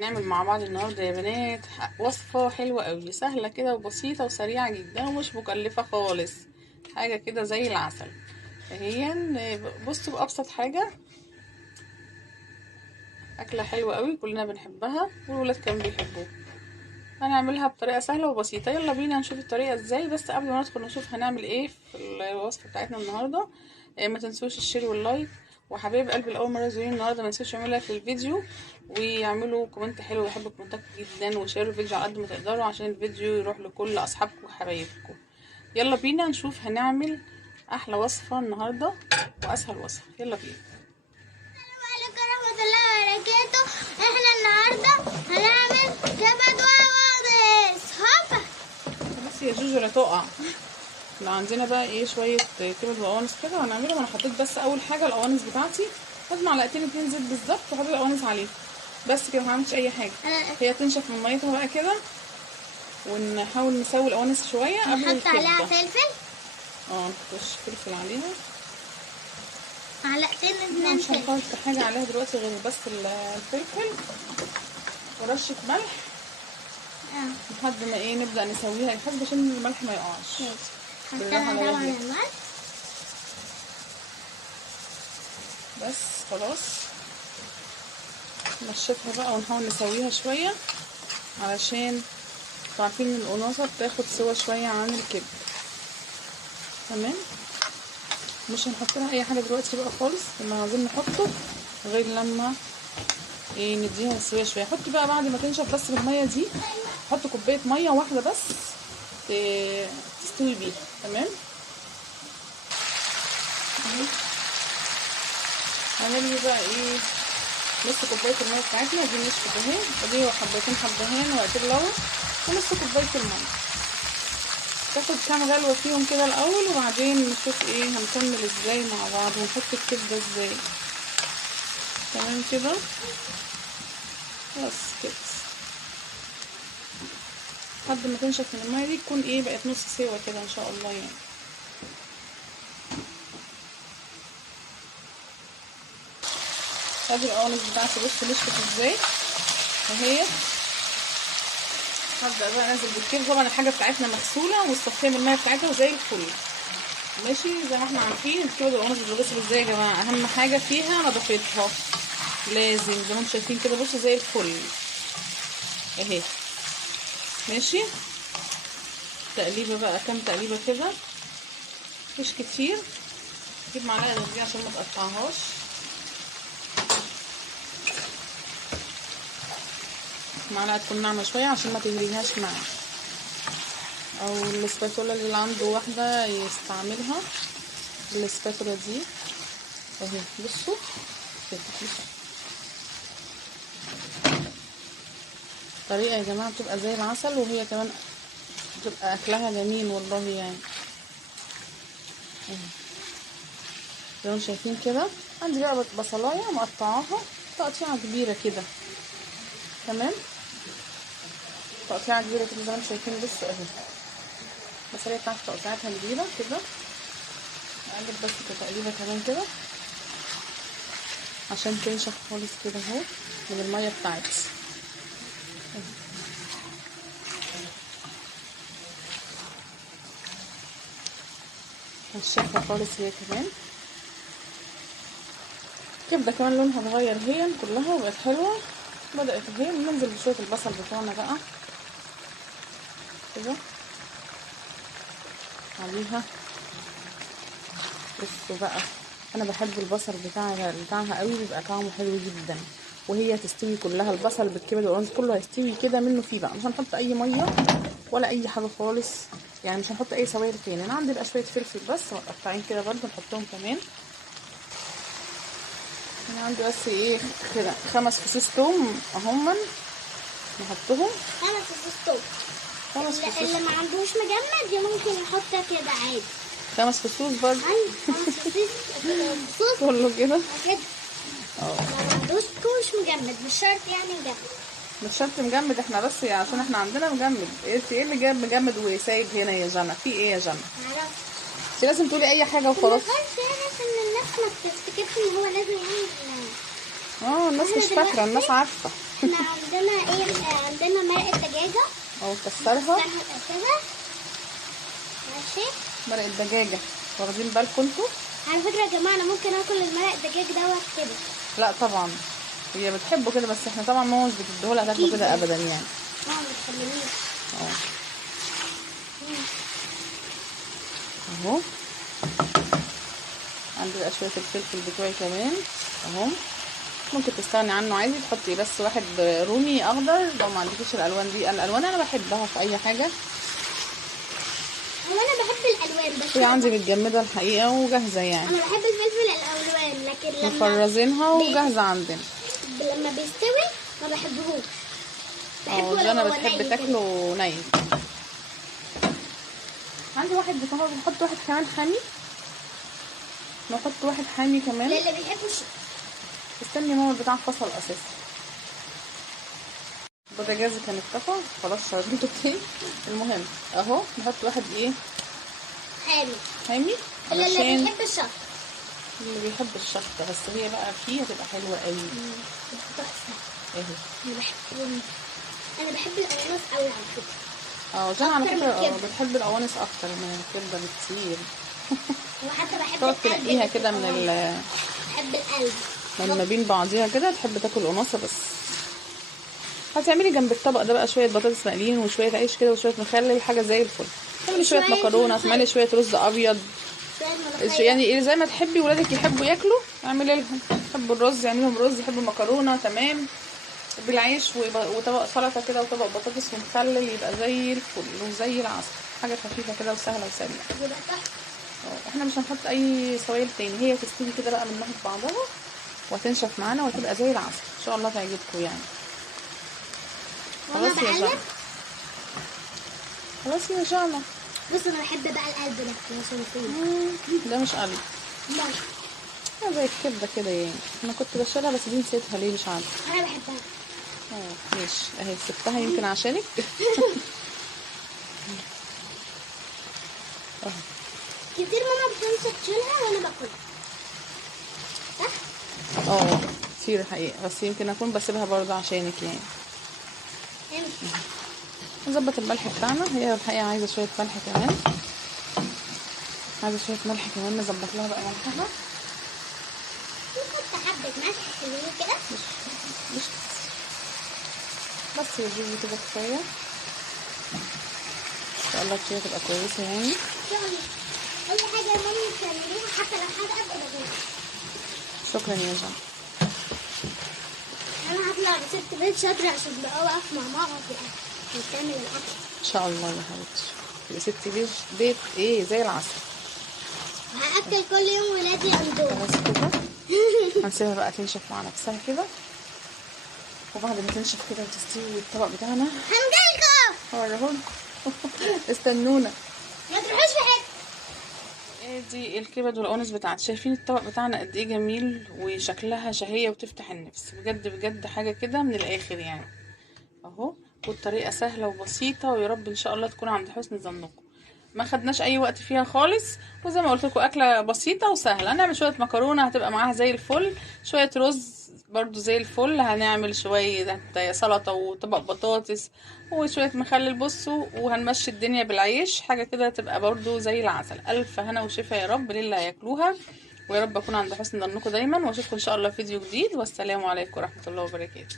نعمل مع بعض النهارده يا بنات وصفة حلوة قوي، سهلة كده وبسيطة وسريعة جدا ومش مكلفة خالص، حاجة كده زي العسل. فهي بصوا بأبسط حاجة، أكلة حلوة قوي كلنا بنحبها والولاد كمان بيحبوها. هنعملها بطريقة سهلة وبسيطة. يلا بينا نشوف الطريقة ازاي. بس قبل ما ندخل نشوف هنعمل ايه في الوصفة بتاعتنا النهاردة، ما تنسوش الشير واللايك. وحبايب قلبي الاول مرة زورين النهارده ما تنسوش يعملوا لايك للفيديو ويعملوا كومنت حلو، بحب الكومنتات جدا، وشيروا الفيديو على قد ما تقدروا عشان الفيديو يروح لكل اصحابكم وحبايبكم. يلا بينا نشوف هنعمل احلى وصفة النهاردة واسهل وصفة. يلا بينا. عليكم ورحمة الله وبركاته. احنا النهاردة هنعمل كبد وبطاطس. هوبا بس يا جوجو لا تقع. احنا عندنا بقى ايه شويه كبد وقوانص كده وهنعملهم. انا حطيت بس اول حاجه القوانص بتاعتي، خد معلقتين 2 زيت بالظبط وحطيت القوانص عليها بس كده، ما عملتش اي حاجه. هي تنشف من ميتها بقى كده، ونحاول نسوي القوانص شويه قبل نحط عليها الكبده. فلفل، نحطش فلفل عليها. معلقتين لا 2 مش فلفل. هنحط حاجه عليها دلوقتي غير بس الفلفل ورشه ملح لحد ما ايه نبدا نسويها لحد عشان الملح ما يقعش. حطينا طبعا الملح بس خلاص نشفها بقى ونحاول نسويها شويه علشان عارفين ان القناصه بتاخد سوا شويه عن الكبد. تمام، مش هنحط لها اي حاجه دلوقتي بقى خالص، لما عايزين نحطه غير لما ايه نديها سوا شويه. حط بقى بعد ما تنشف بس الميه دي، حط كوبايه ميه واحده بس تستوي بيها. تمام، هنعمل بقى ايه نص كوبايه الميه بتاعتنا دي نشفت اهي، ودي حبتين حبهان وقتين لورا ونص كوبايه الميه. تاخد كام غلوه فيهم كده الاول وبعدين نشوف ايه هنكمل ازاي مع بعض ونحط الكبده ازاي. تمام كده، بس كده لحد ما تنشف من الميه دي تكون ايه بقت نص سوا كده ان شاء الله يعني. ادي القوانص بتاعتي بص نشفت ازاي اهي. هبدا بقى انزل بالكبده. طبعا الحاجه بتاعتنا مغسوله ومصفيه من الميه بتاعتها وزي الفل. ماشي، زي ما احنا عارفين الكبده والقوانص بتتغسل ازاي يا جماعه، اهم حاجه فيها نظافتها. لازم زي ما انتم شايفين كده بصوا زي الفل اهي. ماشي، تقليبه بقى كام تقليبه كده مش كتير. جيب معلقه دي عشان ما تقطعهاش. معلقه تكون ناعمه شويه عشان ما تهريهاش معاك، او الاسباتولا اللي عنده واحده يستعملها. الاسباتولا دي اهي بصوا كده. الطريقه يا جماعه بتبقى زي العسل، وهي كمان بتبقى اكلها جميل والله يعني. زي ما شايفين كده. عندي بقى بصلايه مقطعاها تقطيعه كبيره كده. تمام، تقطيعه كبيره كده زي ما انتم شايفين. بصوا اهي البصلايه بتاعتي تقطيعتها كبيره كده. اقلب بس تقليبه كمان كده عشان تنشف خالص كده اهو من الميه بتاعتي. هنشفها خالص هي كمان. كبده كمان لونها اتغير هي كلها وبقت حلوه. بدات اهي ننزل بشويه البصل بتوعنا بقى كده عليها. بصوا بقى انا بحب البصل بتاعها قوي، بيبقى طعمه حلو جدا. وهي تستوي كلها البصل بالكبد والقوانص كله هيستوي كده منه فيه بقى. مش هنحط اي ميه ولا اي حاجه خالص يعني، مش هنحط اي سوائل تاني. انا عندي بقى شويه فلفل بس مقطعين كده برده نحطهم كمان. انا عندي بس ايه كده 5 فصوص توم اهم نحطهم. 5 فصوص توم. 5 فصوص اللي ما عندوش مجمد ممكن يحطها كده عادي. 5 فصوص برده. 5 فصوص كله كده كده. ما عندوش مش مجمد، مش شرط يعني مجمد. مش شرط مجمد احنا بس عشان احنا عندنا مجمد. ايه اللي جاب مجمد وسايب هنا يا جنى؟ في ايه يا جنى؟ معرفش. انت لازم تقولي اي حاجه وخلاص. عشان الناس ما تفتكرش ان هو لازم يعمل. الناس مش فاكره، الناس عارفه. احنا عندنا مرقة دجاجة او كسرها. كده ماشي. مرق الدجاجه واخدين بالكم انتوا؟ على فكرة يا جماعة انا ممكن اكل المرق الدجاج دوت كده. لا طبعا هي بتحبه كده، بس احنا طبعا ماما مش بتديهولها تاكله كده ابدا يعني. ما بتخلينيش. اهو عندي بقى شويه الفلفل بتوعي كمان اهو. ممكن تستغني عنه عادي، تحطي بس واحد رومي اخضر لو ما عندكيش الالوان دي. الالوان انا بحبها في اي حاجه. هو انا بحب الالوان بس هي عندي متجمده الحقيقه وجاهزه يعني. انا بحب الفلفل الالوان، لكن لما مفرزينها وجاهزه عندنا. لما بيستوي ما بحبهوش. بحبه جانا لو بتحب ني تاكله ني. عندي واحد بنحط واحد كمان حامي. نحط واحد حامي كمان. لا اللي بيحبش. استني ماما بتاع فصل اساسا. البوتاجاز كان اتطفى خلاص شغلته تاني. المهم اهو نحط واحد ايه حامي اللي علشان بيحب الشطة. اللي بيحب الشطه. بس هي بقى فيه هتبقى حلوه قوي. تحفة. اهي. انا بحب الاناناس قوي على فكرة. جانا على أكتر من فكره الكبدة. بتحب القوانص اكتر من الكبده بكتير. وحتى بحب تقعد القلب. تنقيها كده من بحب القلب. من ما بين بعضيها كده. تحب تاكل قناصه بس. هتعملي جنب الطبق ده بقى شويه بطاطس مقليين وشويه عيش كده وشويه مخلل، حاجه زي الفل. تعملي شويه شوية مكرونه، ملوخية. تعملي شويه رز ابيض. شوية ملوخية. يعني زي ما تحبي ولادك يحبوا ياكلوا اعملي لهم. يحبوا الرز اعملي لهم رز، يحبوا المكرونه تمام بالعيش وطبق سلطه كده وطبق بطاطس ومخلل، يبقى زي الفل وزي العسل. حاجه خفيفه كده وسهله وسريعه. يبقى تحفة. احنا مش هنحط اي سوائل تاني. هي تستوي كده بقى من ناحيه بعضها وهتنشف معانا وهتبقى زي العسل. ان شاء الله تعجبكم يعني. وانا خلاص يا بقلب. جانا. خلاص يا جانا. بص انا بحب بقى القلب ده عشان فيه. ده مش قلب. لا زي الكبده كده يعني. انا كنت بشيلها بس دي نسيتها ليه مش عارفه. انا بحبها. ماشي اهي سبتها يمكن عشانك. كتير ماما بتنسى تشيلها وانا باكلها. صح؟ كتير حقيقة، بس يمكن اكون بسيبها برضه عشانك يعني. نظبط الملح بتاعنا. هي الحقيقة عايزة شوية ملح كمان. نظبط لها بقى ملحها. نحط حبة ملح حلوين كده. مش بس يا جوجي كده كفاية. ان شاء الله كده تبقى كويسة يعني. اي حاجة يا مامي بتعمليها حتى لو حاجة ابقى بجيبها. شكرا يا جان. انا هطلع بست بيت شاطرة عشان بقى واقف مع ماما في الاكل وتعمل الاكل. ان شاء الله يا حبيبتي تبقي ست بيت ايه زي العسل. وهاكل كل يوم ولادي عندهم. خلاص كده هنسيبها بقى تنشف مع نفسها كده. وبعد ما تنشف كده وتستوي الطبق بتاعنا هنجيلكم. هوريهولكم. استنونا. ما تروحوش في حتة. دي الكبد والقوانص بتاعتي. شايفين الطبق بتاعنا قد ايه جميل وشكلها شهية وتفتح النفس بجد بجد. حاجة كده من الاخر يعني اهو. والطريقة سهلة وبسيطة ويا رب ان شاء الله تكون عند حسن ظنكم. ما خدناش اي وقت فيها خالص، وزي ما قلت لكم اكله بسيطه وسهله. هنعمل شويه مكرونه هتبقى معاها زي الفل، شويه رز برضو زي الفل، هنعمل شويه سلطه وطبق بطاطس وشويه مخلل بصوا، وهنمشي الدنيا بالعيش. حاجه كده تبقى برضو زي العسل. الف هنا وشفا يا رب للي هياكلوها، ويا رب اكون عند حسن ظنكم دايما. واشوفكم ان شاء الله في فيديو جديد، والسلام عليكم ورحمه الله وبركاته.